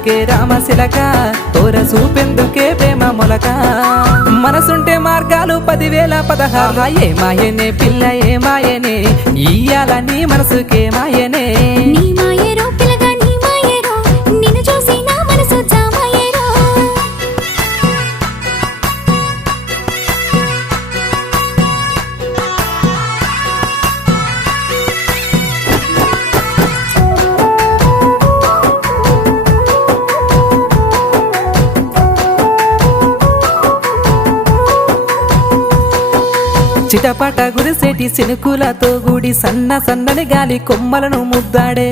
చూపెందుకే రామశిలక తోర చూపెందుకే ప్రేమ మొలక మనసుంటే మార్గాలు 10,016 ఏ మాయనే పిల్ల ఏ మాయనే ఇయ్యాల నీ మనసుకే మాయనే నీ మాయరో పిల్లగా నీ మాయరో నిన్ను చూసి నా మనసు జామాయరో చిటపట గురిసేటి సినుకులతో గుడి సన్న సన్నని గాలి కొమ్మలను ముద్దాడే